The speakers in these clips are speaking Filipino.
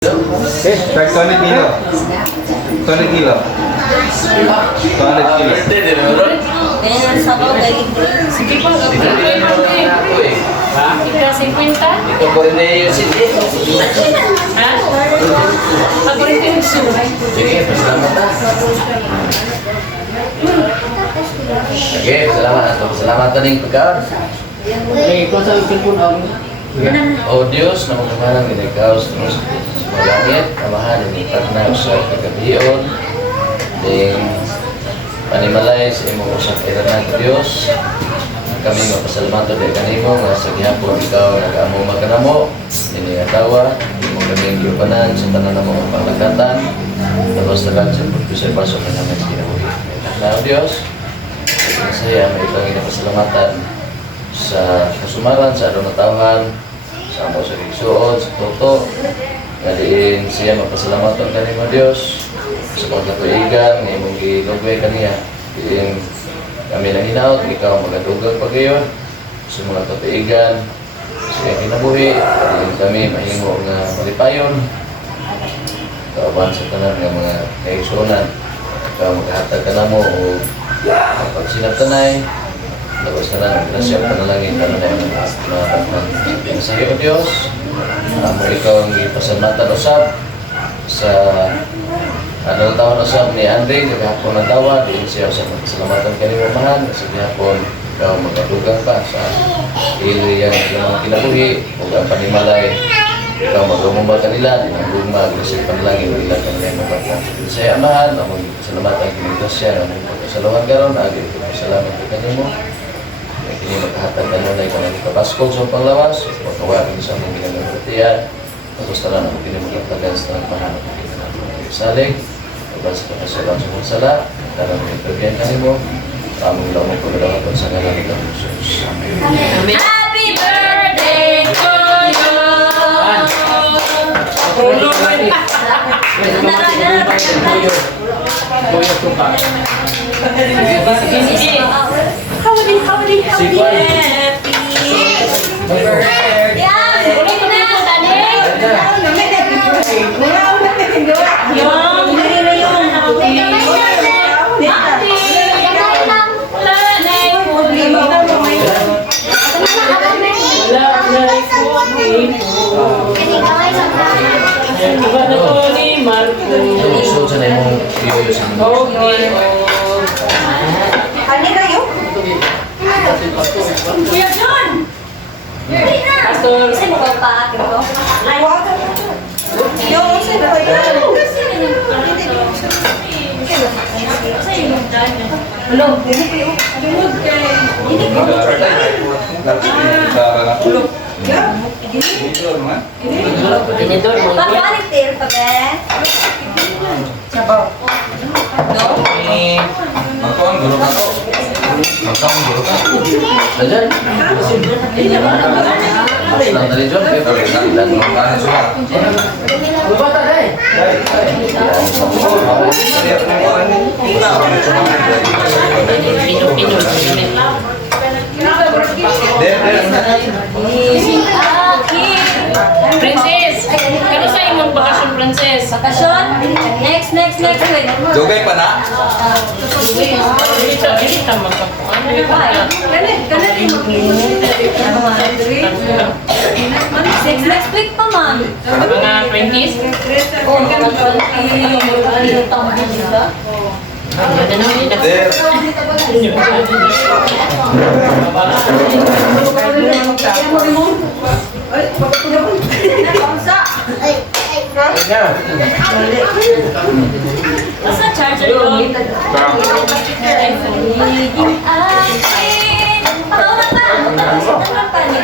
Okay, tag 200 kilo. 200 kilo. 200 kilo. Ganyan sa sabaw, dahil Sige po, Ika 50? Ito ko rin na yung sindi. Ha? Ako rin yung suhay. Sige, salamat na. Sige, salamat. Salamat na rin pagkaon. O Diyos, na magkamalang ginagaw sa langit, amahan ng itarna sa kagabiyon, ding panimalay sa imong usap iranan ng Diyos. Kami magpasalamato dahil kanimo nga sa gihapon ikaw nag-amo magkanamo, niningatawa, imong kaming giupanan sa tanan ng mga panglagatan, tapos tagan sa pagkusay pasok na namin kinabuhi. Na o Diyos, masaya may ibang inapasalamatan sa kasumaran, sa adong natawan, sa amo sa igsuon, sa toto, nga diin siya magpasalamaton kanimo Diyos sa pagkatuigan, nga imong gilugway kaniya, diin kami nang hinaot, ikaw magadugang pagayon sa mga katuigan, sa kinabuhi, diin kami mahingo nga malipayon, kauban sa tanan nga mga kaigsuonan, ikaw maghahatag ka na mo o pagsinabtanay, tapos na lang ang grasya at panalangin na lang mga tatang sa iyo, Diyos. Amo ikaw ang ipasalamatan usap sa anong taon usap ni Andre, kagahapon ng tawa, diin siya sa magpasalamatan kanimo mahan, kasi gahapon ikaw magadugang pa sa iliyang ilang kinabuhi, o ang panimalay, ikaw mag-umumba kanila, din ang gugma, agresif panalangin, o ilang kanila mabata. Sa amahan, ang magpasalamatan kiniglasya, ang magpasaluhan karon, agad ipagpasalamat ka kanimo. Kini magkahatag na nun ay kanang kapaskog sa panglawas, magkawagin sa mga ginagagatian, tapos talan ako kini magkatagan sa tanang mahanap ng ginagagatian. Saling, kapag sa pagkasalang sa mga sala, talang may pagkain ka mo, among lang mo pagkakaroon sa ngalan ng Jesus. Amen. Happy birthday to you! Sige. Howdy. Happy birthday! So, sa na imong iyoyo sa mga. Kuya John! Pastor. Kasi mo pa, kito? Hello? Hindi ko. Pagkalit tayo pa ba? Sabaw. No? Magkawang gulo ka to. Magkakong guro ka. Nandiyan? Mas lang tali dyan. Dan mo ka na suha. Princess! Kano sa imong bakasyon, Princess? Bakasyon? Next week. Dugay pa na? Dito magpapuan. Next week pa, ma'am. Mga 20s? Oh, mga 20 taon na sila. There. Nasa charger ko.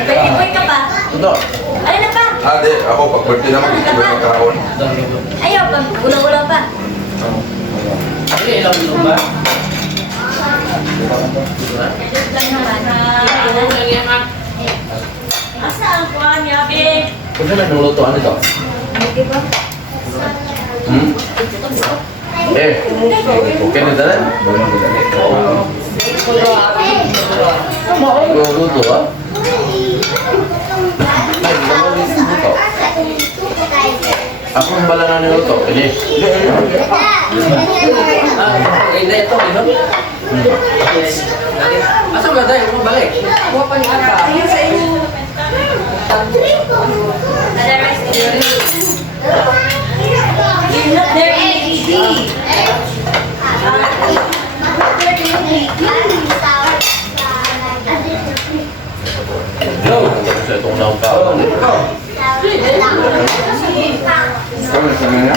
Baby boy ka pa? Ito. Alin na pa? Ade, ako pag birthday naman, hindi ko yung kaon. Ayaw, pag ulang-ulang pa. Ilang minuto ba? Lang naman. Asa ang kuha niya, babe? Kung saan naglulutuan ito? Okay ba? Okay na dala? Magluluto ah? Ay, Ako ang bala na nilo to. Ini. Hindi ito, ito. Asa ba tayo? Kung balik? Huwag pa niya ka. You're not there in Yo, sa itong naong tao. Kami sa mga.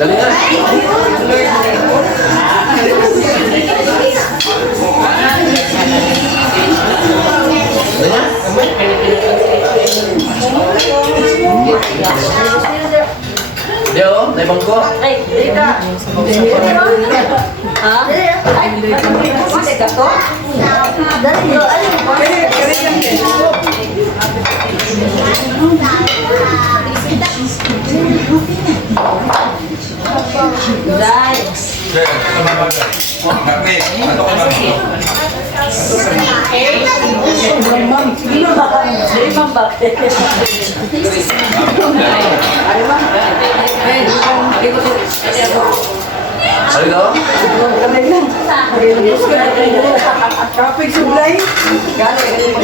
Dali na. Dio, may bangko. Ay, dito ka. Ha? Ay, kasi ka to? Dali, alin mo? Dai. Sir, Nakni, ano ka ba? Ano ito? Traffic supply. Kasi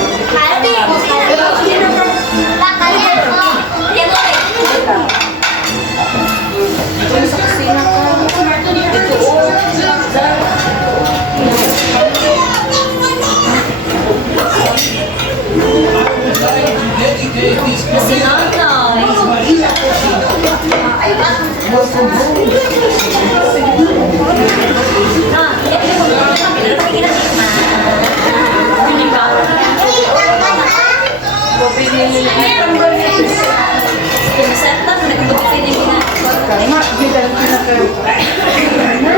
Karma, kita ang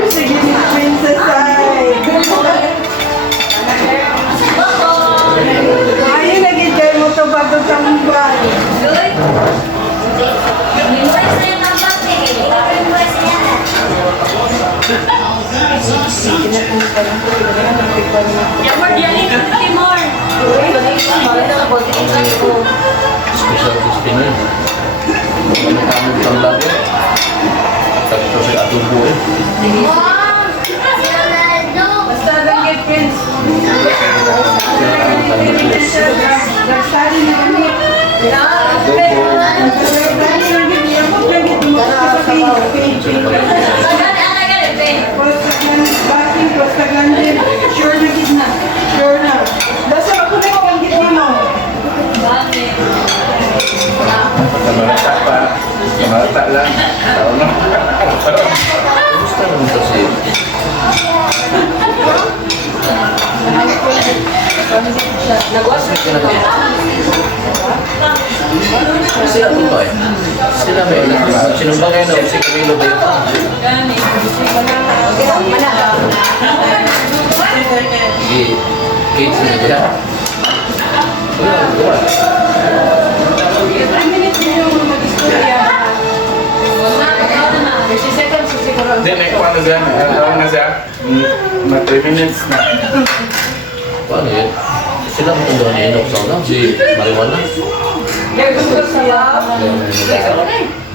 sige ni Princess ay. Ayun lagi kayo mo to bago tambay. Special destino yun. Ano kami itong lagi? Tapos sa adobo eh. Basta lang kay Prince. Nagsabi na kami. Nagsabi na kami. Ako lagi mo sa page. Sure na gitna. Sure na. Basta ako na yung gitna mo. Kamarata pa. Kamarata lang. Tao na. Gusto naman ito si... Sila ito eh. Sila may sinumbang kayo na si Camilo ba yun? Kids na sila. Wala. 3 minutes yung mag-istorya. 30 seconds siguro. Hindi, may kung ano dyan. Tawag na siya. Mga 3 minutes na. Paano yun? Sila mo kung doon iinok sa unang si Marijuana.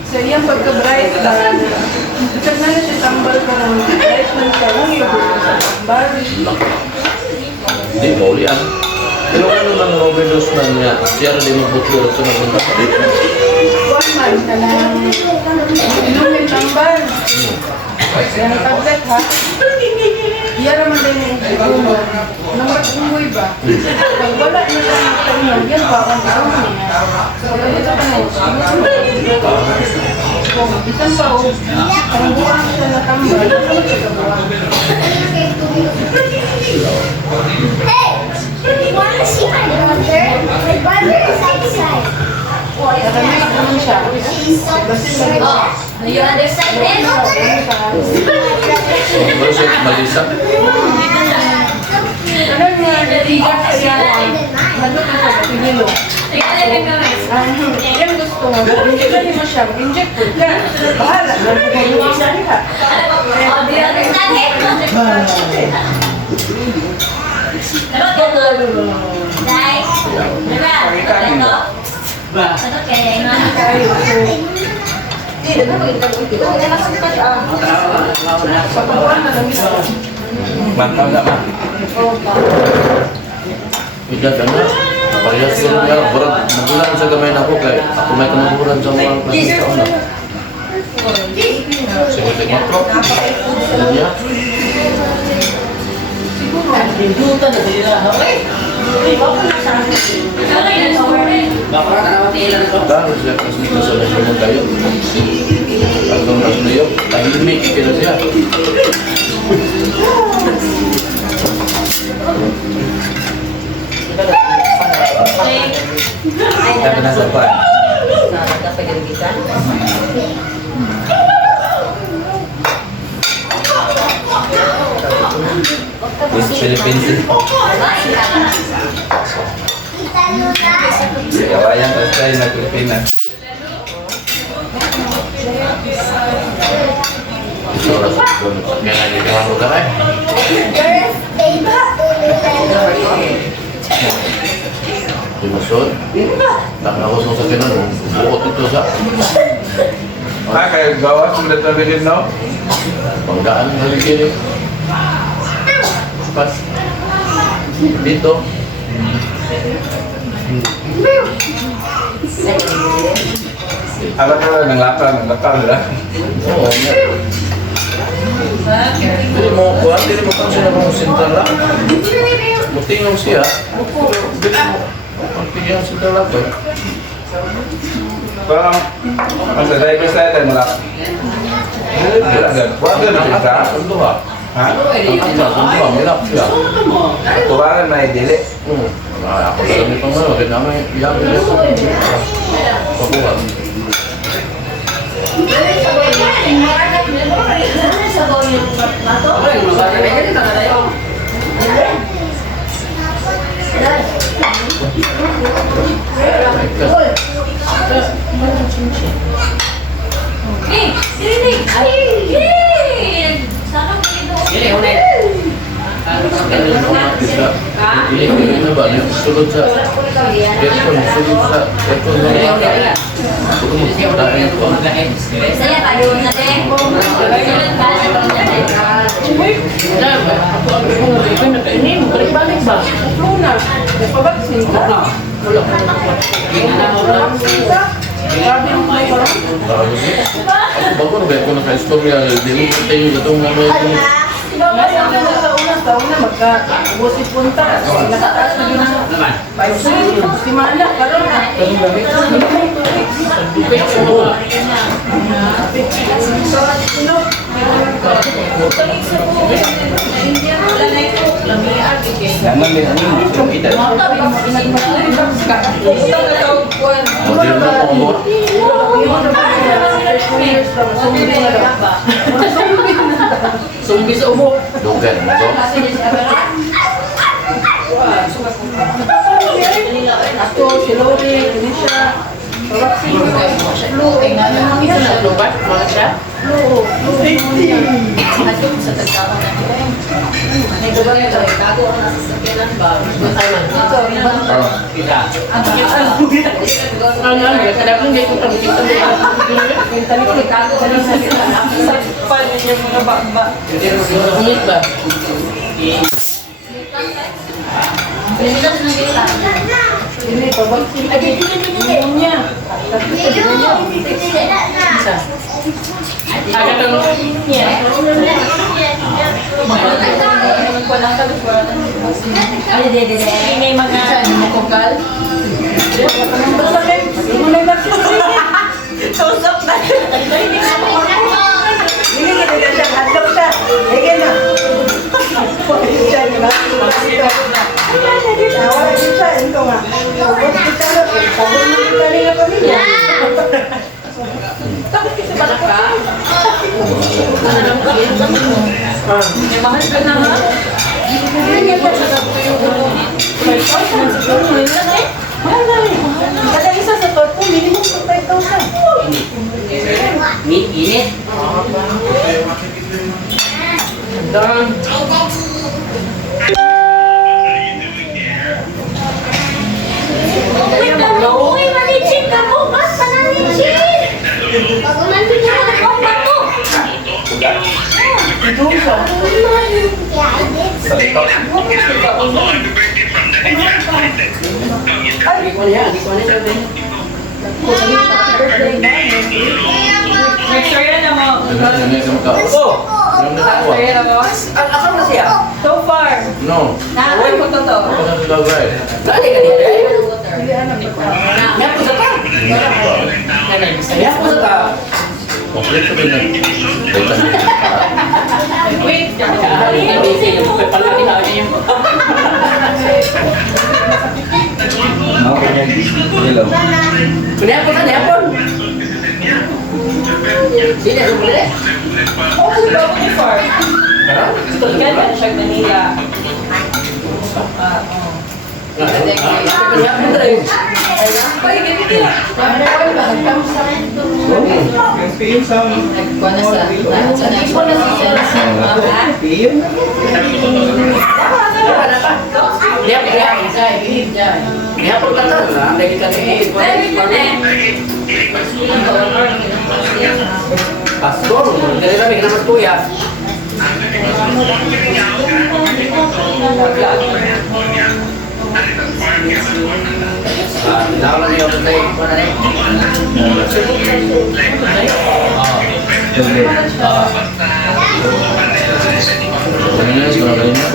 So yan pagka-bright lang. Kasi na siya tambal ka ng bright man siya. Ang yung tambal. Hindi, mauli ah. Pero ano nang overdose na niya? Siya rin mo butlo sa nagunta. 1 month ka lang. Inumin tambal. Yan tablet ha. Yan naman din yung siguro. Nang ba? Pag wala na lang ang tanong, yan ba ang tanong niya? Pag ito ka na kung isang pa o, ang buwang siya na tambal, ano siya ka buwang? You want to see my brother? My brother is outside. Nakamit naman siya. Basta sabi ko, You understand this? Pero siya malisa. ano nga, naligat sa yan? Ano ka siya, pinilo? Yan gusto mo, inject mo siya, inject mo ka. Bahala, nagpagayuwasan ka. Do you understand it? Mantap nggak, Mak? Tidak ada. Parehas ko niya. Berat. Nagulan sa gamay na ako kay ako may kamaguran sa mga klaseng taon na. Sige, tingin ko. Ano niya? Dahil siya kasi nasa nasyong tayo. Pagkong nasa nayo, tahimik kina siya. Kaya nasa pan. West Philippines. Kawayan terus tayo na Pilipinas. Ito oras ko. Kaya nagiging lugar eh. Dimasyon. Nakakos mo sa kinan. Bukot ito sa Ah, kayak gawas sudah terbikin, no? panggaan ng haligin eh. Pas. Dito. Apa kalau ng lakal, dah? Oo. Hindi mo kuha. Hindi mo kang sila mong sentral lang. Mutingong siya. Hindi mo. Ang tingin sentral lang eh. Parang, masa tayo ko tayo malak. Wala na kita. Ang duha. Ha? Ang atas. Ang duha. Milap siya. Tuwaran na idili. Ako sa kami pang mga. Kaya namin iyak nila ko. Pabuhat. Ini na ba? Sulod sa aircon. Sulod sa aircon. Dahil ko. Saya tayo na din. Balik ba? Luna. Nagpabaksin ka? Grabe yung mga parang. Bago na ba ako naka-istorya? Hindi mo tayo itong namin itong Nasa sa una magka-busi punta. Nakataas na yun na. Si Mana, karoon na. Jangan din ang kita. model na po mo. Sumbi sa ubo. Dugan mo to. Ako, si Lori, Tanisha, Lu, isa na lubat, mga siya. Lu, ini pabaksin lagi imunnya. Ada telurnya. Ini mga mukokal. Tusok na. Ini kita siya adlok siya. Lagi na. Siya ni ba? Awal kita itu mah. Buat kita sabun kita ni apa ni? Takut kita balaka. Yang mahal ka na ha? Mahal na rin. Kada isa sa torpo, minimum 5,000. Init. Dan Sa likod. Make sure yan na mo. Ano yung ka? Oh! Anong nakakuha? Asan na siya? So far. No. Uy, ko to. Ako na sila guys. Dali ka niya. Niya po sa ta. Niya po sa ta. Complete ko din na. Wait. Ako kanya ilaw. Niya po sa niya po. Sino yung buli? Oh, bago ni far. Yan na siya Manila. Ay, ganito yan. Niya po sa ta. Lagi ka ni. Pastor, dali kami kenapa kuya? Daw lang yung tay ko na rin.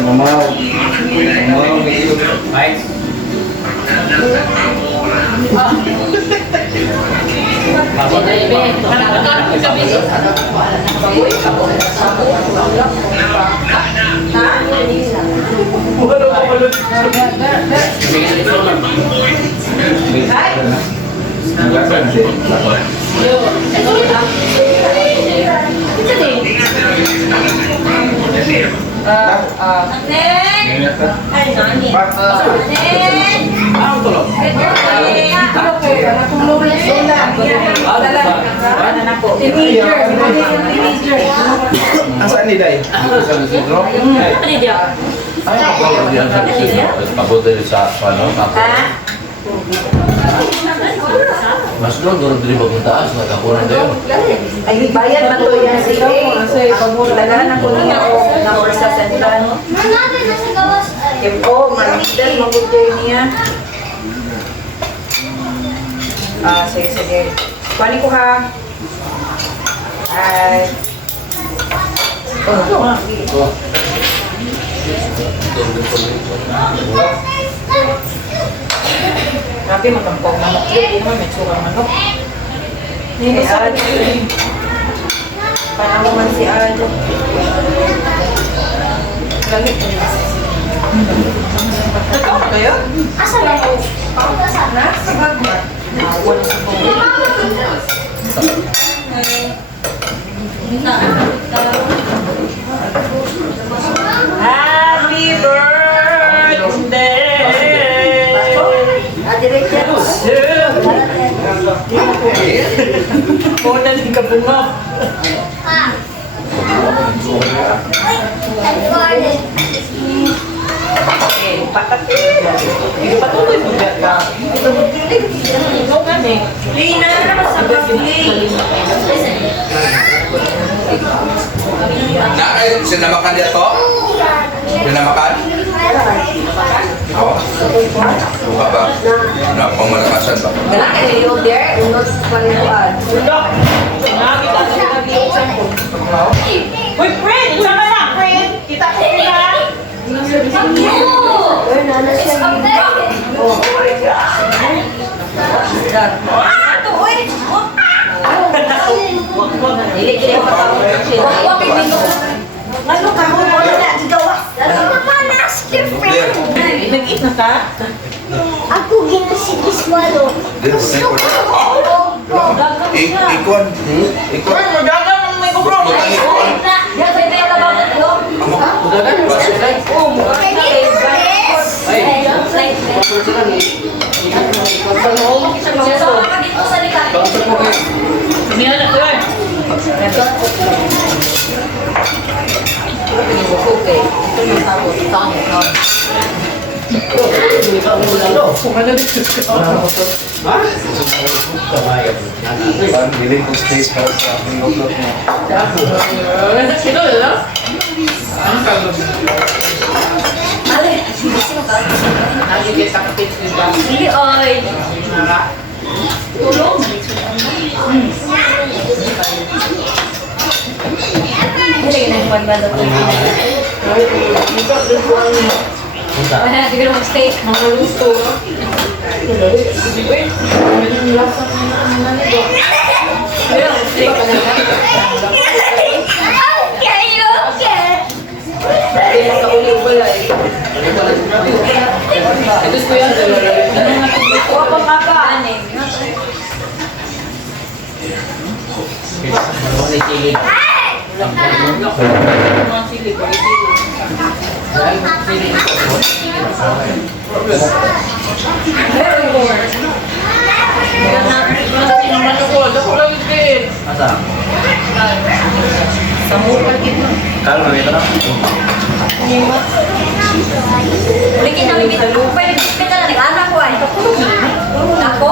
Mamaw. Mamaw, may ilaw. Right? Nagasan siya. Ingat ka. Pak. Ang tulog. Asan ni Day? Ano dia? Ay, ako diyan sa sino. Pagod din sa ano, ako. Mas doon din magpuntaas, nagkakunan din. Ay, bayad man to yan si kasi pagmulalaan ako niya o na sa sentral. Kepo, managdan, mabuti niya. Sige, sige. Kuhanin ko ha. Ay. Oh. Grabe, matampog manok. Hindi naman, may surang manok. Hindi si Ad. Paano man si Ad? Galit mo niya. Ikaw na kayo? Asa na ko? Asa na? Sa bagma. Wala sa bagma. Happy birthday! Muna din ka bunga. Pakat patuloy mo dyan ka. Ikaw nga eh. Lina, sa bagay. Sinamakan niya to? Sinamakan? Oo. Buka ba? Napamalakasan ba? Dala kayo yung there, unod parinuan. Nakakita ko na yung sa ko. Uy, friend! Sama na, friend! Kita ko na! Ano ka mo wala digawa? Panas, different. Nag-eat na ka? Ako ginasigis walo. Gusto ko. Ikon. Ikon. Magagang ang may kubro! Ikon. Yan, pwede yung nababat ko. Niya na to eh. Parang biling ko space para sa aking utot mo. Hindi, oy. Tulong. Hindi na yung one ito. Wala, hindi ko mag-stay. Maluto. Okay, okay. Kalau nito na. Bikin namin bito. Pwede bito na nag-anak ko ay. Ako?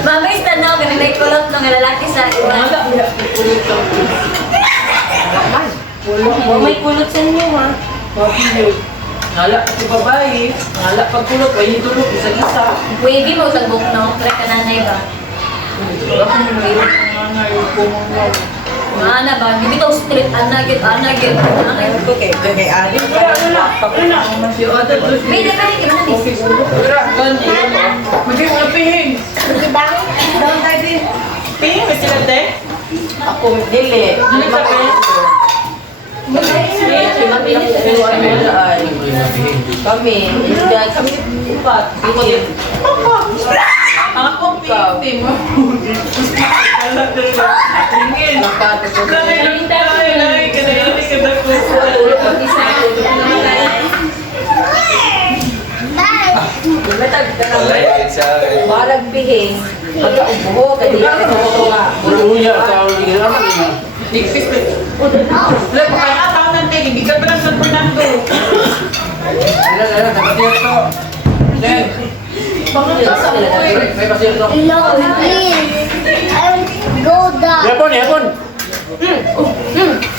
Mabay tanaw ka nilay kulot ng lalaki sa iba. May kulot sa inyo ha. Ngala kasi babae, ngala pagkulot, ay hitulog, isa-isa. Wavy mo sa book no? Kaya ka nanay ba? Mana ba? Hindi to street anagit. Okay, Ali. Ano na? Yung other two. May depende ka na ni. Magiging mga pihing. Down tayo din. Pihing ba sila, te? Ako, dili. Ano sa pihing? Kami upat. Ako pihing. Balag bihing. Pagka-ubo, kadila ka mga. Go down.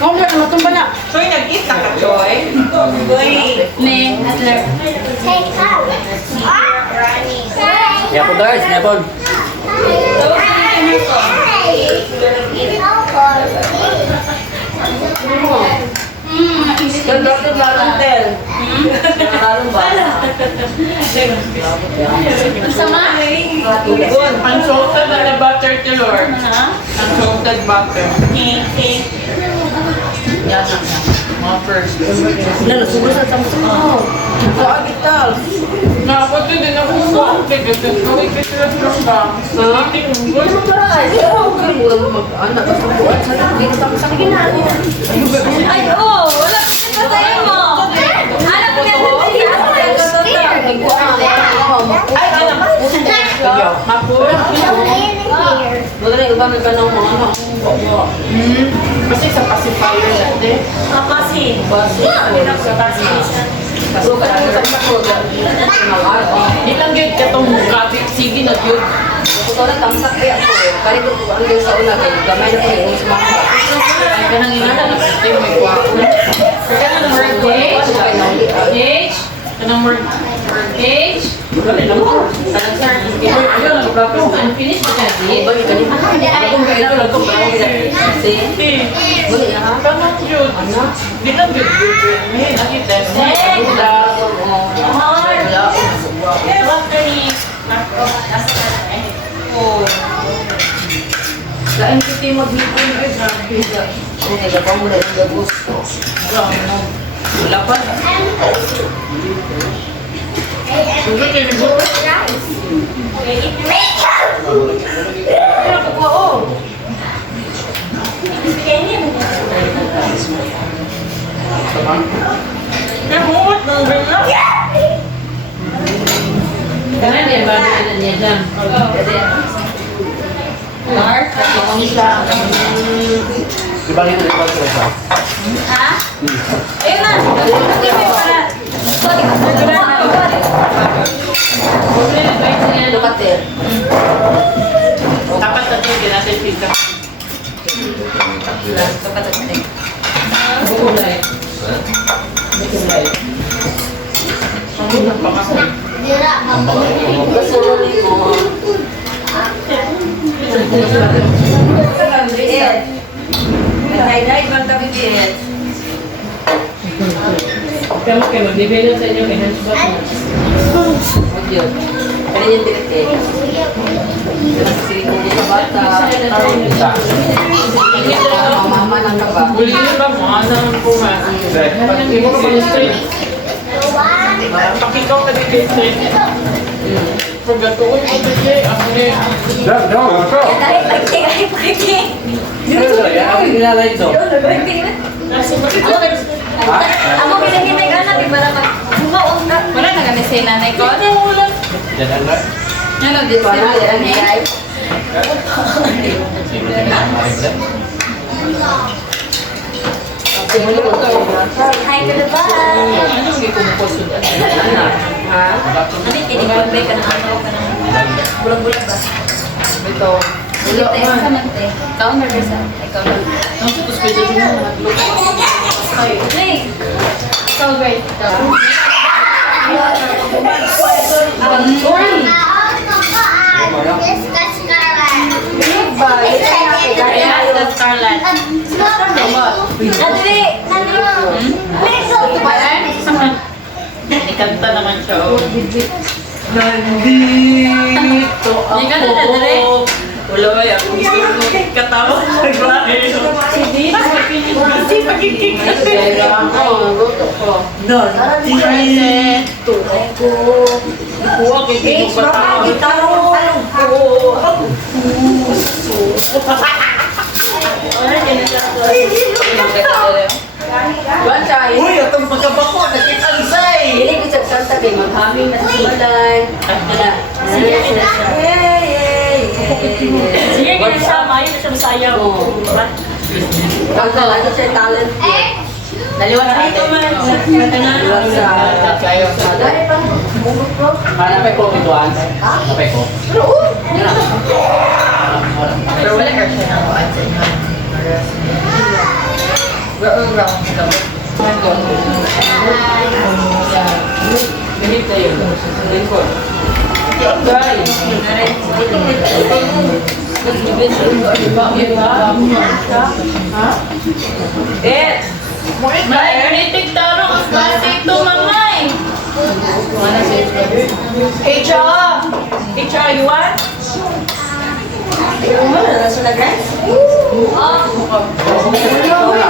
Kung na matumba na. Choy, nag-kita ka, Choy. Ne, Adler. Take out. Running. Yapon guys, yapon. Ganda ka larong tel. Larong ba? Sama? Good. Unsalted na butter tilor. Unsalted butter. Yan na. Mga first. Lalo, subos sa tamsa. Ito agital. Nakapagod din ako sa kasi kawin ka sila sa Anak, basta buwan sa hindi sa ginaan. Ay, oh! Wala pa siya sa'yo mo! Alam ko na siya! Ay, mapura. Wala na iba may kanong mga Kasi sa pacifier natin. Kasi. So, kaya sa mga Di lang yun katong traffic sige na yun. Ito na tamsak kaya ako. Kaya ito po ang sa una. Gamay na po yung sumama. Ay, kanang ingatan na kasi may kwako. Kanang word gauge. Kanang word gauge. Wala lang ko. Kanang start. Ayun, nag-practice na. Unfinished ka na. Iba yung kanina. Akong kaya lang ko. Kasi, wala na ha. Kanang yun. Di lang yun. May nakita. Lain kita mag-hipon na pizza. Kung nagabang mo na yung gagusto. Wala pa. Sugat kayo nito. Pero ako ko. Kaya mo, nang gano'n. Yan. Mark, kung siya. Diba rin yung ibang sa? Ha? Ayun na. Ayun na para. Sorry. Lukatir. Dapat na ito, ginasay pizza. Lukatir. Kulay. Kulay. Ang pangakay. Dira. Gusto mo mo. Dahil man kami bihit. Kamu kayo, mag-develop sa inyo, enhance ba ito? Huwag yun. Kaya yung direct eh. Nagsisilip niya sa bata. Mama lang na ba? Huli nyo ba? Mga naman po nga. Hindi mo ka mag-straight. Pakikaw ka dito straight. Pagkato ko, straight. Ako na Kahit pagkiki. Ilalay ito. Ako pinag-inay ka na, di ba naman? Bumaon ka. wala na kami sa nanay ko. Diyan lang. Ano, Di ba na? Yan ay. Hi ka na ba? Ano, hindi ko maposod. Ha? Ano yung kinipag-bay ka na ano ka na? Bulag-bulag ba? Ito. Ulit tayo sa mante. Ikaw na Risa. Ikaw na. Ang sutos ko dyan yung nagloko. Nick! Ikaw, guys. Kaya, that's Scarlett. Nadali! Ikanta naman siya. Oh. Nandito Hindi ka na nadali? Wala ba yan? Gusto mo katawa sa gwahe. Hindi, pagkikik. Nandito ako. Kuha, kikik mo pa. Bancay. Uy, itong pagkabako, nakitansay! Hindi ko sa kanta kay maghaming na simulan. Sige, kinasama. Yun na siya masayaw. Kanta lang siya talent. Daliwa sa atin. Ilang sa kayo sa dahil pa. Hanapay ko ito, hanapay ko. Pero wala ka siya ng kuwan sa inyo. Round kami. Ganit kayo. Lingkod. Guys. May kritik taro ang klase ito, mamay. HR, you want?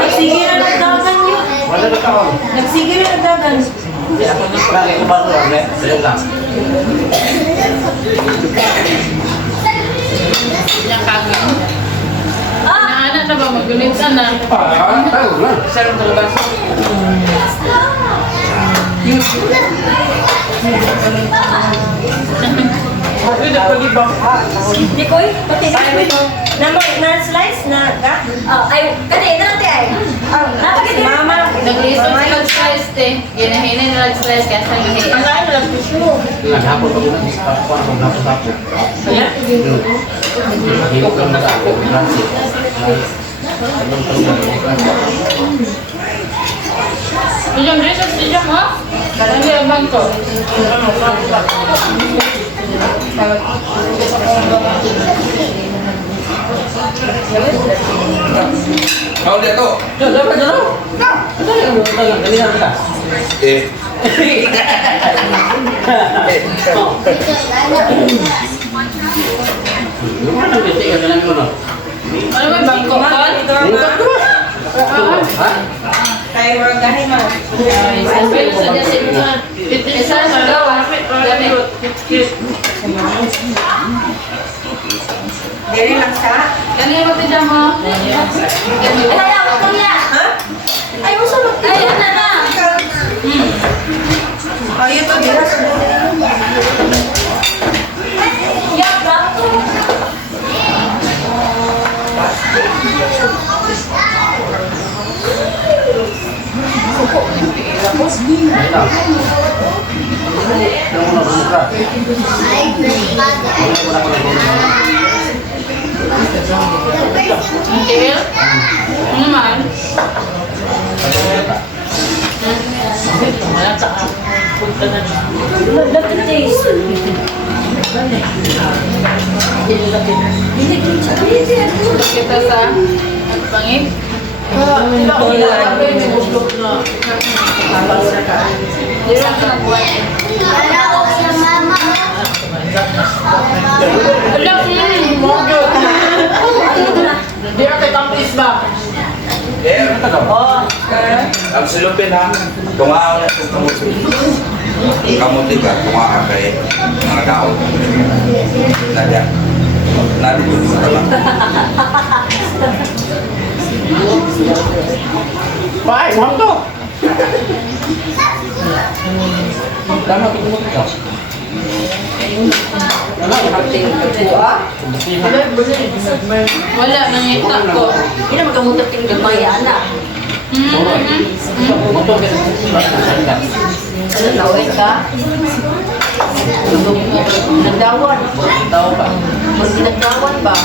Nagsige na nagdagan yun. Wala na ka. Nagsige na nagdagan. Bakit ko ba ito? Dahil lang. Yang kagin. Naanak na ba magulit sana? Tayo lang. Sarang talabas. Uy, nagpag-ibang. Di ko eh. Pati na-slice na ka? Ay, kanina natin ay. Napagiti. Mama. Nag-isip si Lord-Slice, eh. Ginahinay na Lord-Slice, kaya sa gihin. Ang lahat na lang Naghapon pa muna. Tapos ako napos-tapos. Kaya? Hihok lang na ako. Nancy. Anong tulungan mo? Sijam, Jason, sijam, ha? Hindi, abang ko. Kau lihat tuh. Dapat dulu. Ito yung talang. Dali na kita. Ano yung tiga na lang mo? Ano ba, bangko ka? Lingkod ko ba? Ha? Tayo mo gahin mo. Pero sa dyan, isa sa daw, gamit. Dere lang sa. Kanina mo pidya mo. Kaya ako kuya. Ha? Ay, mo sa Ay, ano na. Ay, ito dira sa. Okay. Ano naman? Wala ka. Punta na. Kita sa pangit. Ang silupin ha. Tunga ako na sa kamuti ka. Tunga ka kay mga tao. Nadya. Nadya dito sa tama. Pai, mohon to. Tama ko mo ito. Wala, nangita ko. Hindi na magkamutot yung gamaya na. Motor ka sa Ano, nawin ka? Nagdawan. tao pa. Mas nagdawan ba?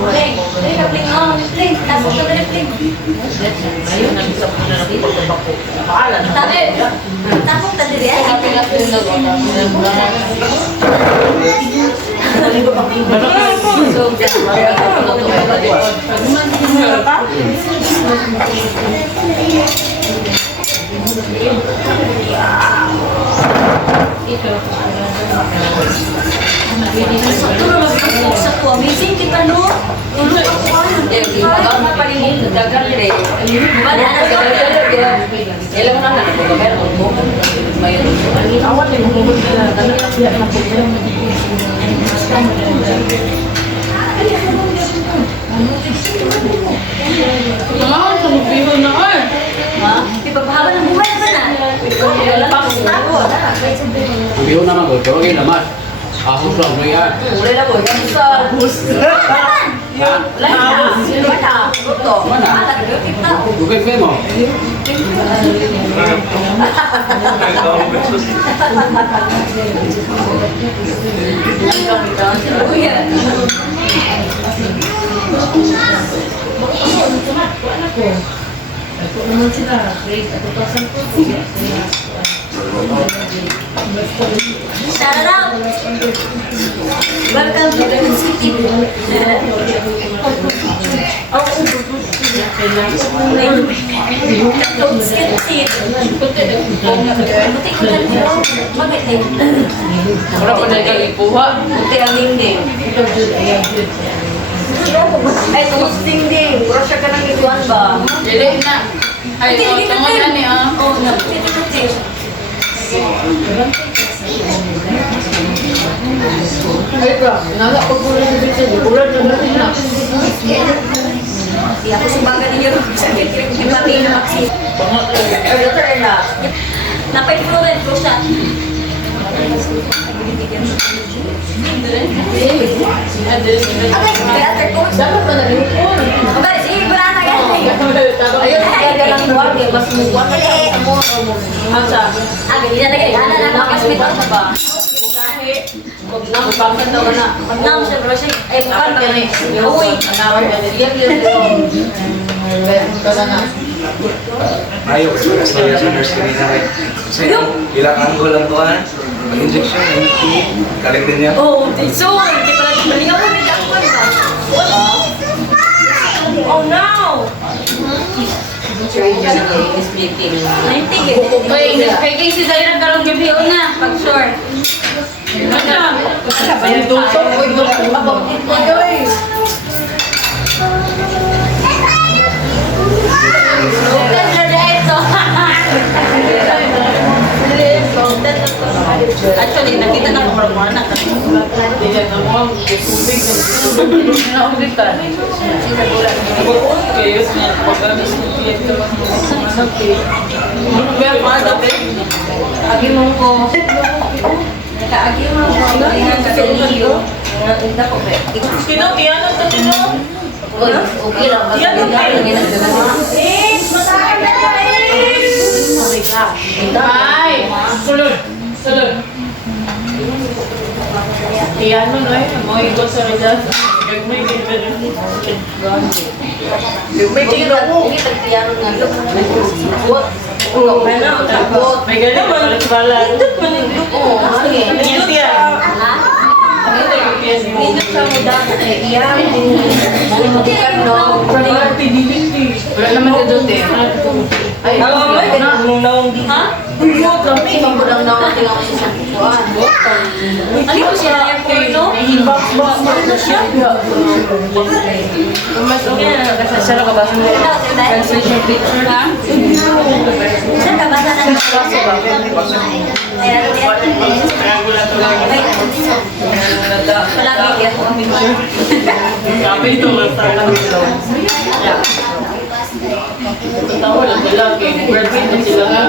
Play, play, oh, play. Tapos ka na play. Ayun, nag-isap ko na dito sa bako. Paalan. Tapos ka din yan. Pinas din na doon. Sa tuwa, amazing kita no? Tulog ako ano? Magaw na paligid, nagdagan rin. Diba na Ilang na na ko meron mo. May awan ni mo mo na kami na siya na po. Mahal sa bihon na ay. Ha? Ipagpahaba ng buhay ba na? Wala pa akong tago. Biyo naman ko, pero kayo naman. Ahos lang mo yan. Wala na po. Sa bus. Ha? Wala na. Mana? Luto. Mana? Kita. Bukay kayo mo. Shout out! Welcome to the city. Wala ko na ipuha. Buti ang hindi. Ay, toasting din. Puro siya ka nang ituan ba? Dili na. Ay, tungod na ni ah. Oo, nagtititutin. Ay ka, nala pag pula sa bitsa, pula na natin na. Di ako sumbaga niyo. Sakit yung pati na maksi. Dr. Erla. Napay-fluent ko siya. Kaya coach. Dapat pa na rin po. Magkali, sige, wala na yan. Ayun, kaya lang buwan. Mas muwan ka sa mo. Asa? Ganyan na ganyan. Ano na, makasmitan ka ba? Huwag na, magpapad na wala. Nam, siya, bro, siya. Ay, bukan ka na. Uy, anawag ka na. Yan, yan, yan. Ka na na. Ayaw kasi mag-story sa nurse kanina kay. Kasi ilang angle lang to ha. Mag-injection, kalit din niya. Oh, so, hindi pala malingaw mo nila ako ba? Oh no! Sleeping. Naintigil. Kay Casey sa'yo nagkaroon gabi o na. Pag short. Ano? Ay, dulsok. Uy, dulsok. Abang ito, guys. Bukan na ito. Actually, nakita na ko mga anak. Diyan na mo, tubig na naulitan. Kayo niya, pag-alis ng client naman ng anak eh. Kaya paano eh? Agi mo ko. Agi mo ko. Ingat ka sa liyo. Ingat ko ba? Sino? Piano sa sino? Okay lang. Masakit na Bye! Sulod! Sulod! Piano no eh. Mo ito sa Rizal. Gagmay ganyan. Gagmay ganyan ako. piano nga. May ganyan balat-balat. Oo, sige. Nindot yan. Ha? Nindot Sa muda ko na iyan. Bukan no. Wala naman ka doon eh. Ay, Ang mga naong di. Ha? kami. Hindi ko lang naong tingnan ko sa kukuan. Ano ko siya yung porno? Box na siya. Mas okay na. Kasi ka ba? Translation picture ha? Saan ka ba sa Palagi ako ang picture. Sabi ito lang sa kanila. Tawa lang lalaki. Graduate na sila nga.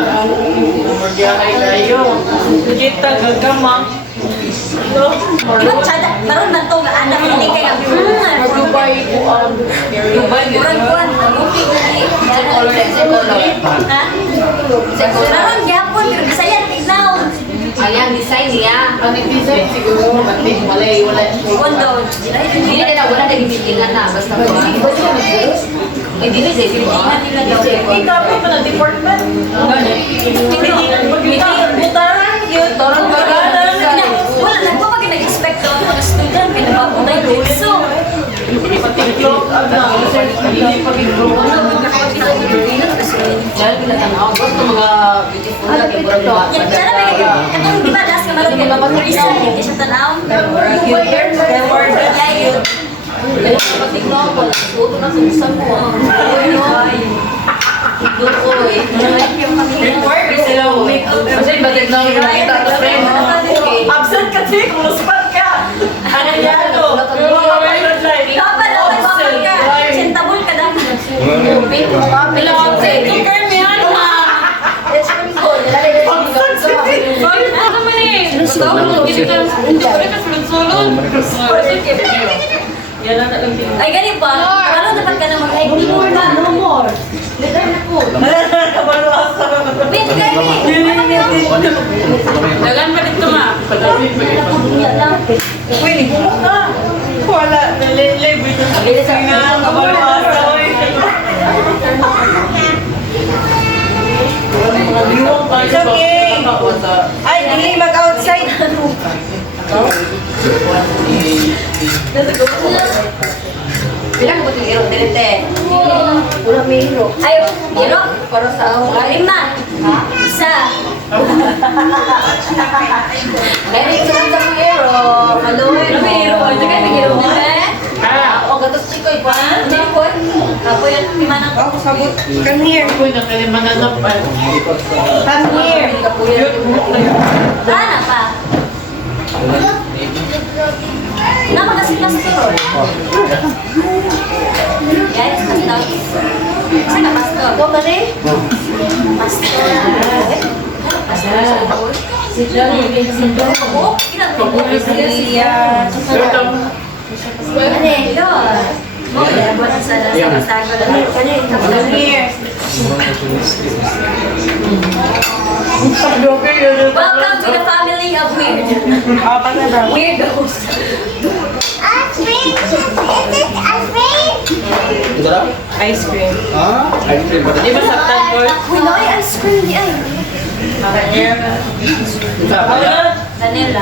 Magyahay tayo. Kita gagamang. Karon man to nga anak hindi kay ang Dubai kuan. Dubai kuan mupi ni. Ha? Karon gyapon pero Bisaya tignaw. Ayan, design niya. Ang design siguro matik malay wala. Kondo. Hindi na wala na gibitingan na. Basta ko. Eh, di na siya. Tingnan nila daw. Ikaw pa na department. Butaran yun. Torong bagalan. Wala nagpapag nag-expect daw mga student pinabago na yung so. Patiklop na. Hindi pa gigro. Dahil pinatanaw. Gusto mga beautiful na. Iburang mga. Yan, sana may katong di ba last ka malog kay Mama Teresa, hindi siya tanaw. Kaya yun. Kaya patignaw ko. Suto na sa ko. Doon ko eh. Kasi batignaw yung nakita ko friend. Absent kasi, kumuspat ka. Ano yan o? Ikaw pa daw, nagpapal ka. Sentabol ka daw. Ay, ganun pa. Ano dapat ka na mag-like? No more. Wait, Dagan pa dito ma. Pwede mo ka. Wala, nalilay. Bilis sa It's okay. Ay, hindi mag-outside. Bilang ko itong irong direte. Wala may hero. Ay, hero? Para sa lima. Isa. Kaya rin sa mga hero. Maloy. Wala may hero. Ito kayo may hero na eh. O, gatos chikoy pa. Hindi ko. Ako yung pimanang ko. Sabot. Come here. Ako na kaya mananapan. Come here. Ana pa. Nama kasi pastor. Guys, pastor. Saan ka pastor? Ito ba rin? Pastor. Pastor. Si John, yung sindo. Oo, ilang ko po siya. Ano yun? Mo, buwan sa sago lang. Come here. Welcome to the family of weird. Weirdos. Ice cream. Di ba saktan ko? Uy, no, ice cream di ay. Vanilla.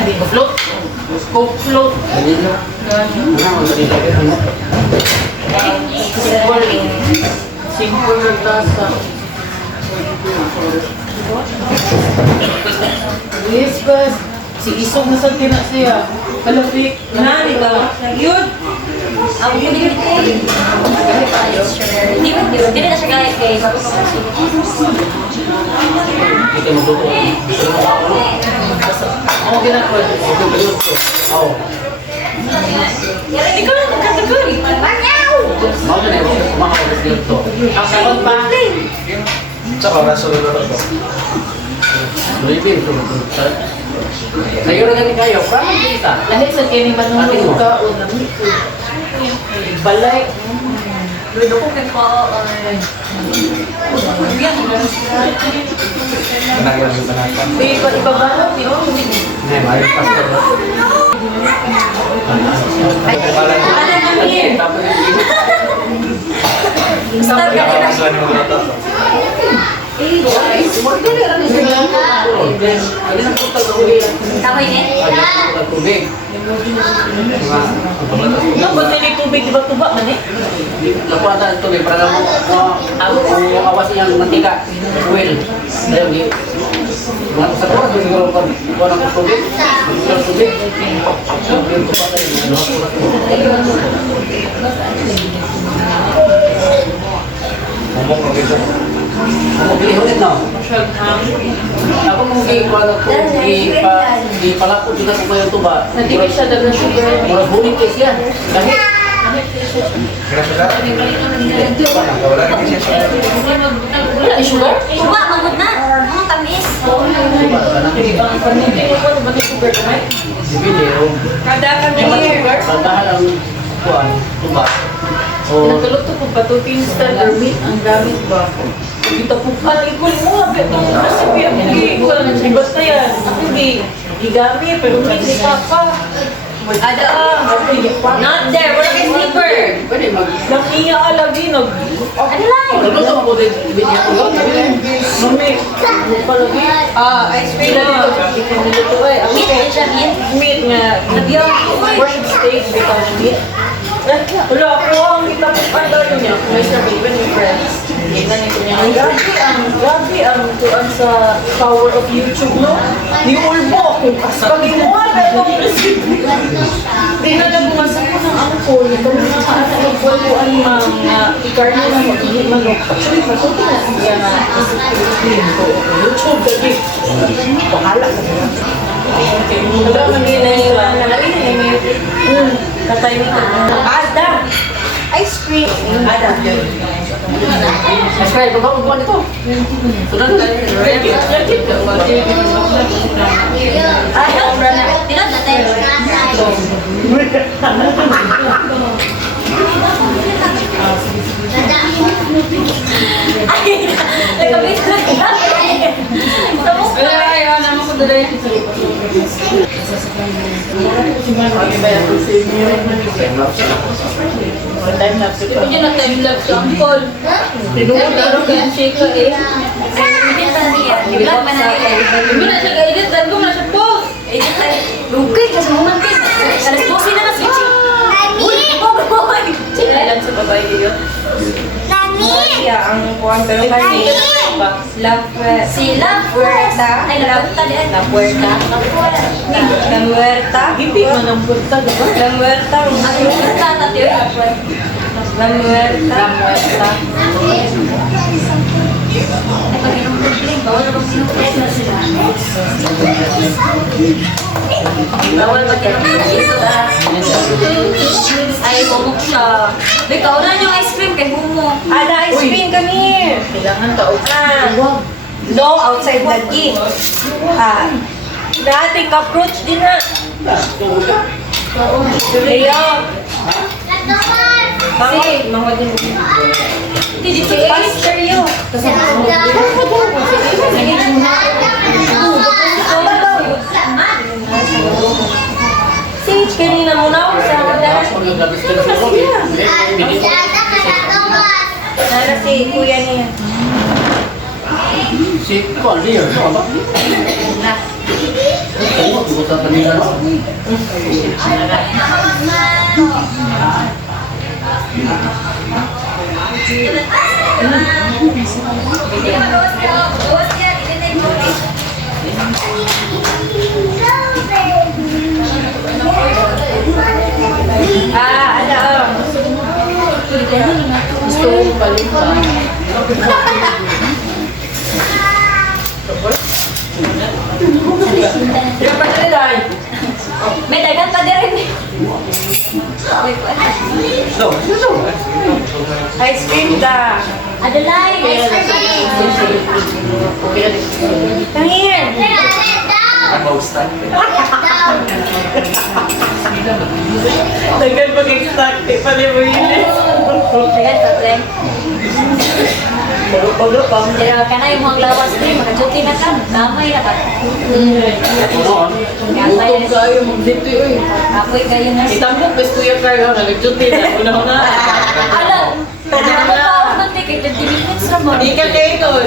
Hindi ko float. Coke float. Simple yung tasa. Yes, bas. Si Isong nasa tina siya. Kalapik. Nani ba? Yun. Ako pinipili. Hindi na siya gaya kay Kita magluto. Ako ginagawa. Oo. Hindi ko lang magkatagoy. Mau na yun. Kumakakas dito. Ang sagot pa. Tsaka rasulullah to. Living. Kayo na ganit kayo. Parang kita. Lahit sa kini manunod ka o namit ko. Balay. Ludo ko kay pa. Nagyan sa nata. Ibabalot yun. Ngayon, may pastor na. Ano namin? Tapos yung iba. Start ka na. Sa mo nata. Takoy ni? Tubig. No, ba't may tubig diba-tuba man eh? Lapuan ang tubig para awas yang mantika. Oil. Dahil di. Sa kuha, siguro pag kuha ng tubig. Ang tubig. Yung tupa tayo. Mumong ng ito. Ako bili ulit no? Ako mong ipalapot juga sa mga tuba. Hindi ka siya dagang sugar. Mura buling kayo siya. Dahil. Grabe ka. Wala na kasi siya. Wala yung sugar? Tuba, magod na. Ang tamis. Ang paniti mo ba ba sugar ka may? Dipindi. Kada May mga sugar? Pagdahan ang kuhan, tuba. O Nagkaluto ko pa to instant or meat ang gamit ba? Kita po pala ikul mo nga pero recipe ang ikul ang basta yan. Ako di gigamit pero hindi ka pa. Ada Not there. Wala kay sleeper. pwede mag... Nakiya alagi nag Ano lang? Nagluto ako din. Binigyan ko lang. mami palagi. Ice cream. Kita nito ay ang Meat, meat siya meat. meat nga pork steak because meat. Wala ako ang kita po pala niya. May sabi even with friends. Kita nito niya. Ang grabe ang tuan sa power of YouTube, no? Ni Ulbo, kung pagin mo nga, pero di na lang bumasa ko ng angkol. Ito na nakaatalog ko ang mga ikarne na mag-ihit manok. Actually, masuti na siya na YouTube, gabi. Bahala ka na. Wala man din na yung katay mo ito. Ada. Ice cream. Ada. Mas kaya, baga ko buwan ito. Tunang tayo. Ay, tinod na tayo. Ay, nagkabit na ka. Tapos Wala, ayaw naman ko dala yung time-lapse pa. Hindi na time-lapse sa angkol. Tinunod na rin kaya siya ka eh. Hindi pa niya. Vlog pa na niya. Hindi na siya ka-edit, dan ko na siya post. Lugay, kasi mumangkin. Alas 12 na switch. Uy, boy! Alam sa babae yun. Yeah, ang kuwan pero kasi Si La Puerta. Ay, La Puerta din. La Puerta. La Muerta. Hindi man ang punta, diba? La Muerta. Ang Puerta na tiyo. La Muerta. La Muerta. Ay, pag inumpling, bawal na mag-inumpling sila. Bawal mag-inumpling dito ay, humok siya. Ikaw na yung ice cream kay humok. Ada ice cream kami. Kailangan ka No, outside lagi. Dating approach din na. Leo. Kasi, mga din. Hindi dito Pastor yun. Sige, kanina muna ako sa hagdanan. Nara si kuya niya. Si Paul, dia. Apa? Tengok tu kata tadi kan. Ada. gusto kong balikan. Yung pagkalilan. May dagan pa din rin. Ice cream da. Adalay, ice cream. Come here. Dagan pag-extract. Pa rin mo yun. Dagan pa din. Pero ka na yung mga lawas din, makajuti na ka, damay na ka. Gutom kayo, mag-dito yun. Apoy kayo na. Itambok, bes Kuya Carl, nag-duty na. Una-una. Alam, pagkakot pa ako ng ticket, 20 minutes naman. Di ka kayo nun.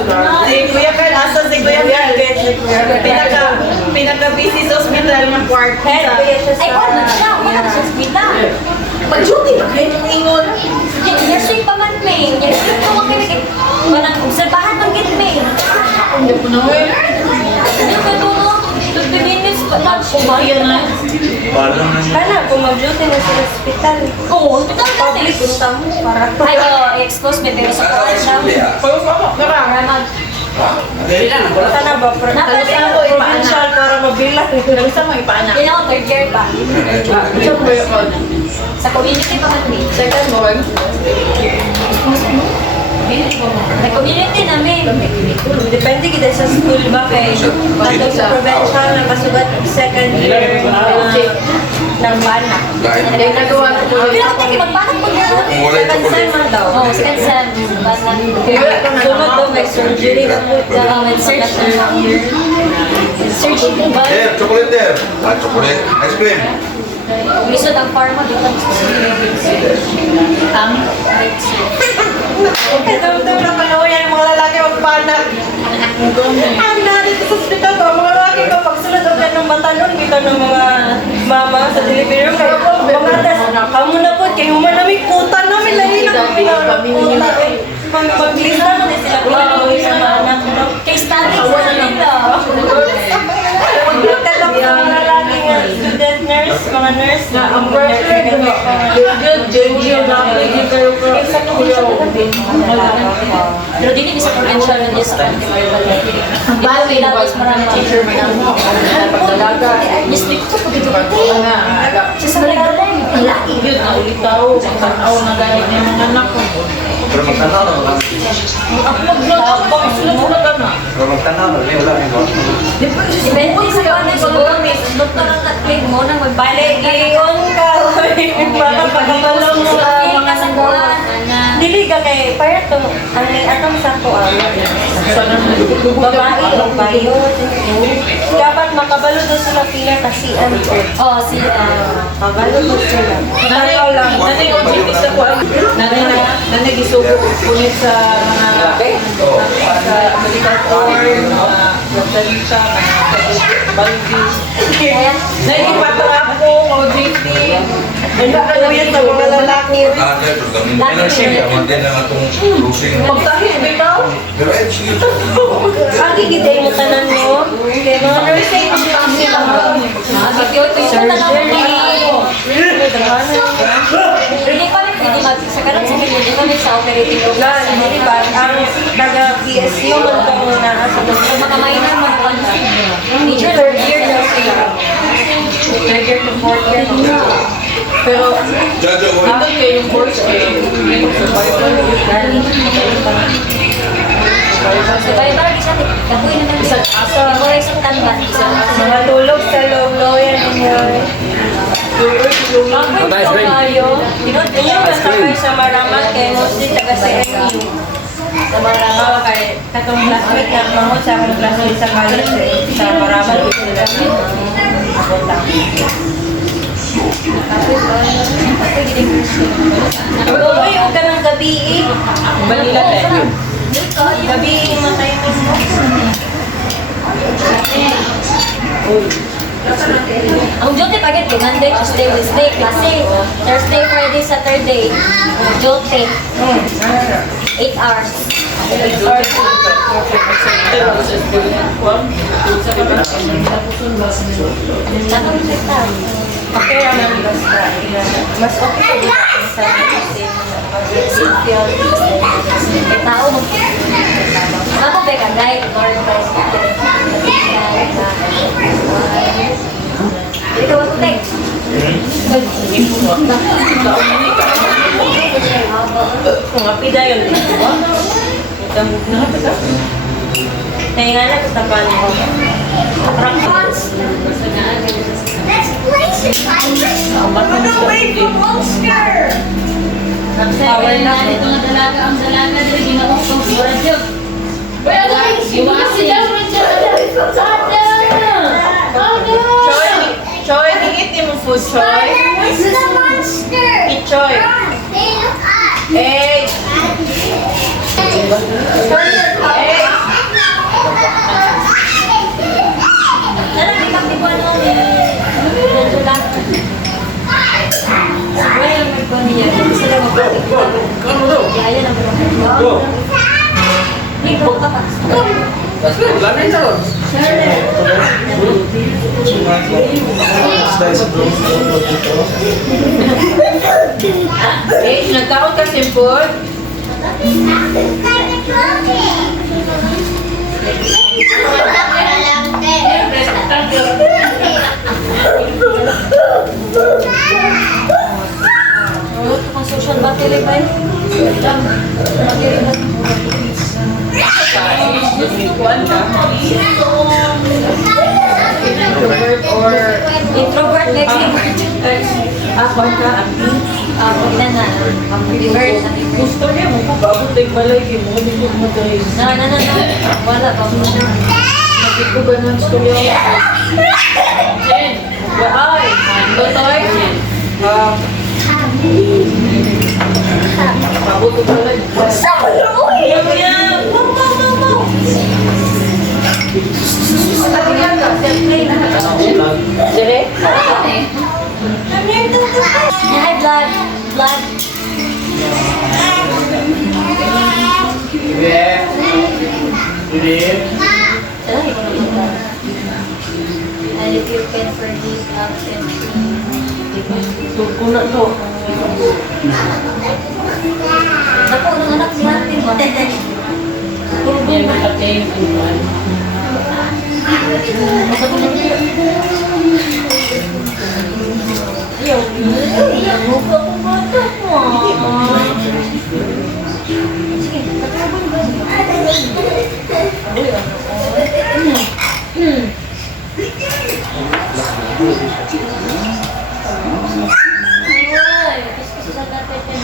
Si Kuya Carl, asa si Kuya Carl? Pinaka-busy sa hospital ng kwarto. Ay, wala na siya, wala na siya sa hospital. Pag-duty ba kayo ng ingon? Nursing pa man, May. Nursing pa man kayo. Manang obserbahan ng git, May. Hindi po na, eh. Hindi ka doon, 20 minutes pa. Kumaya na. Kana, kung mag-duty na sa hospital. Oo, hospital ka Public, din. punta mo para Ay, expose me, pero sa kawan siya. Para mag... Punta na ba? Provincial para mabilang. Gusto mo ipaanak? Yun ako, third year pa. Sa community pa man, May. Second born? Sa community namin. Depende kita sa school ba kay ato sa provincial na kasugat second year ng bana. Hindi nagawa ko po. Pero ako magbanat po gano'n. Kung wala yung Second sem man daw. Oo, second sem. Sunod daw may surgery na po With surgery. Surgery ba? There, chocolate there. Chocolate. Ice cream. Lisod ang pharma dito. Kadamdam na panawayan yung mga lalaki magpanak. Ang natin sa hospital ba, mga lalaki ka pagsulod ang ganong batanon, kita ng mga mama sa delivery room. Kaya po, mga tas, kamo na po, kayo man namin kuta namin, lahi na kami kuta. Maglista na din sila, pinagawin sa mga anak. Kay study sa nila. Magkalap sa mga lalaki nga, student nurse, mga nurse. Na, ang pressure, Jojo, nakakagin kayo ka. Pero dito sa provincial na Diyos sa Ang bali, Tapos marami teacher mo na mo. Pagdalaga. district ko pag ito Nga, sa Malala. laki yun, naulitaw, magtanaw na gano'n yung mga anak ko. Pero magtanaw na wala. Ako magtanaw, sila ka na. Pero magtanaw na wala. Depende sa kanya siguro, may doktor ang na-claim mo nang magbalik. Iyon ka, para pagkamalong mo. Sabihin ka sa buwan. Dili ka kay para to ang atong sa ko Sana babae o bayo dapat makabalo do sila pila kasi ang Oh, si kabalo do sila Nanay OJT sa kuwan. Nanay gisugo punit sa mga sa medical tour, mga representa, mga baldi. Nanay ipatrap ko, OJT. kuya sa mga lalaki Ah, there, pero kami nursing. Kaman din ang atong nursing. Pagtahi, bitaw. Pero eh, sige. ang gigitay mo tanan mo kay mga nursing ang kami Bitiyo ito yung tanong Hindi pa rin pwede sa karoon sa hindi pa rin sa operating room. hindi ba ang taga PSU man to na sa Yung mga minor mga major third year daw sila. third year to fourth year Pero, Jojo, wait. ito kayo yung course kayo. Survivor, di siya, kapoy naman. Isang asa. Ikaw ay isang tanban. mga tulog sa loob yan ninyo Kapoy ko kayo. Inyo ka sakay sa Maramat kay mostly taga CMU. Sa Maramat kay katong classmate na mga sa akong classmate sa college sa Maramat sila. Uy, huwag ka ng gabi eh. Manila tayo. Gabi matay mo. Ang duty pagit ko, Monday, Tuesday, Wednesday, klase. Thursday, Friday, Saturday. Duty. 8 hours. 8 hours. Tatong kita. Okay naman basta. Mas okay ka sa Tuesday. Cynthia, tao mo. Ako ba ka, guide, Lord, guide, ikaw ako, Tek. Kung apida yun. Damog na ka. Kaya nga na, katapan ko. Let's place your tigers. Run away from monster. Power na. Ito nga dalaga. Ang dalaga dito, ginawang surat yun. Choy, hingit mo food, Choy. Where's the monster? Eat, Choy. Hey, look up. Hey! Hey! Tara, may kape ko ano, medyo lang. Siguro yung may ko niya, hindi sila magpapit. Yaya na mo. Libo ka pa. Hey, nagkaon ka simple? Oh, kung social battery ba yun? Battery ba? Introvert or... Introvert, next introvert. Ako ka, Ami? Pagda na. Ambivert. Gusto niya mo kung baabot ay balay mo, hindi mo dahil. Na. Wala pa mo na. Nakiko ba ng storya? Jen! Ay! Totoy! Baabot ay balay. Pagyan ka, self-play na. Dire? Hi, blood. Blood. And if you can forgive absent. Kuna to. Ako, nung anak ni ate ba? Yan, makatay yung inuan. Ayaw, ayaw mo ka kung bata mo. Sige, tatabang ba niya? Ay, Ay, kuskus na natin ka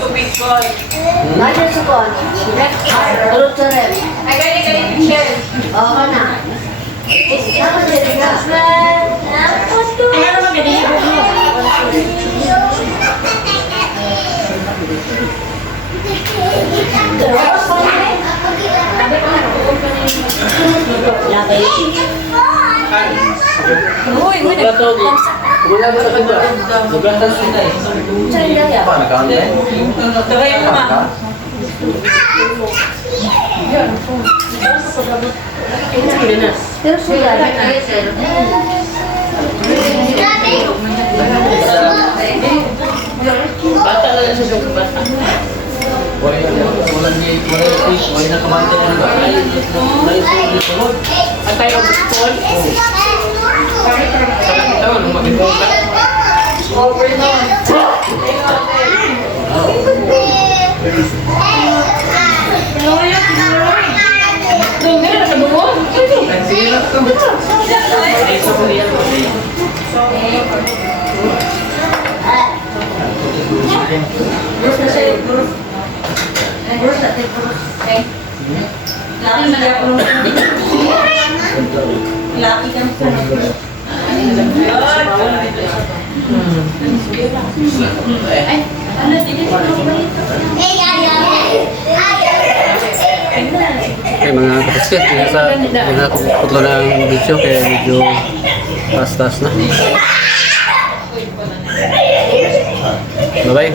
Tubig ko. Ano sa kon? Direct Turut sa red. Ay, galing Michelle. Oo ka na. Tapos direct ka. Ano naman ganyan mo? Labay. Uy, Wala ba na kayo? Magandang sila eh. Paano ka? Try mo ma. Pero suya. Bata ka lang sa siyong bata. Wala na kamante na ba? At tayo ang school. Ito, nung mag-ibong ka. Over na. Doon nga, nakabungon. Sige lang ito. Ay, sa kuya. Bruce na siya. Bruce. Bruce natin. Bruce. Okay. Laki na ako. Laki ka mo. Ay, ano dito? Okay mga kapatid, mga putlo na ang video kaya medyo taas-taas na. Bye-bye.